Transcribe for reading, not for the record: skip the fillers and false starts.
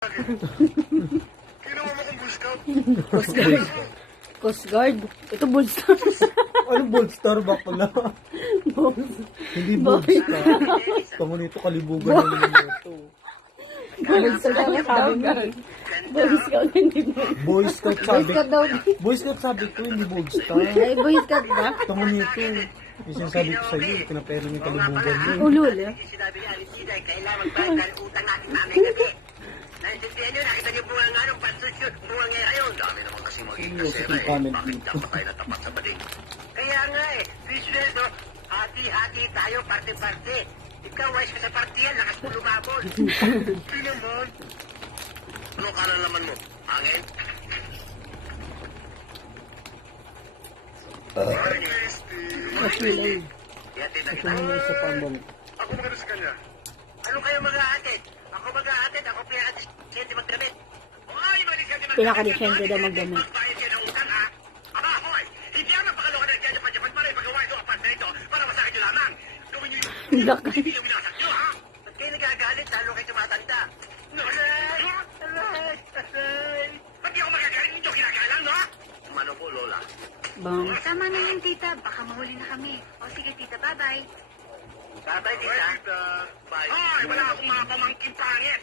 Kinuha mo kong Boy Scout. Coast Guard. Coast Guard. Ito Bullstar. Ano Boldstar ba pala? Hindi Boldstar. Tama nito kalibugan na naman ito. Bullstar daw sabi mo. Boy Scout hindi mo. Boy Scout Boy sabi. Scout daw. Boy Scout sabi ko, hindi Boldstar. Ay, Boy Scout ba? Tama nito. Yung sinasabi ko sa'yo, pinapero niya kalibugan mo. Ulul. Sinabi ni Alice Tida, kailangan magbayad dahil utang natin namin gabi. Naintindihan nyo, nakita niyo bunga nga nung pansusyon, bunga nga ngayon. Dami naman kasi maging Yung kasera yung comment Bakit dito. dapat tayo natapat sa bading? Kaya nga Luisweldo, hati-hati tayo, parte-parte. Ikaw, wise ka sa partiyan, lakas mo lumabot. Hindi naman. Ano ka na naman mo? Hangin? Nakilay. Yatid na Ito kita. naman isa pang balik. Ako maganda sa kanya. Ano kayo mag-aatid? Ako mag-aatid, ako pinaka-disyente magdamit. Oy, malisyente magdamit. Pinaka-disyente daw magdamit. Magbayad yan ang utang, ha? Aba, hoy! Hindi ang napakaloka na nagjajapan-japan para ipagawa ito ang pasta ito para masakit nyo lamang. Gawin nyo yung Lakay. hindi yung winasak nyo, ha? Ba't kayo nagagalit, lalo kayo tumatanda? Aray! Aray! Aray! Ba't di ako magagalit? Hindi ako kinakalang, no? Mano po, Lola? Bang. Tama na yan, tita. Baka mahuli na kami. O sige, tita. Bye-bye. Tatay, tita. Bye. Hoy, wala akong mga pamangkin pangit.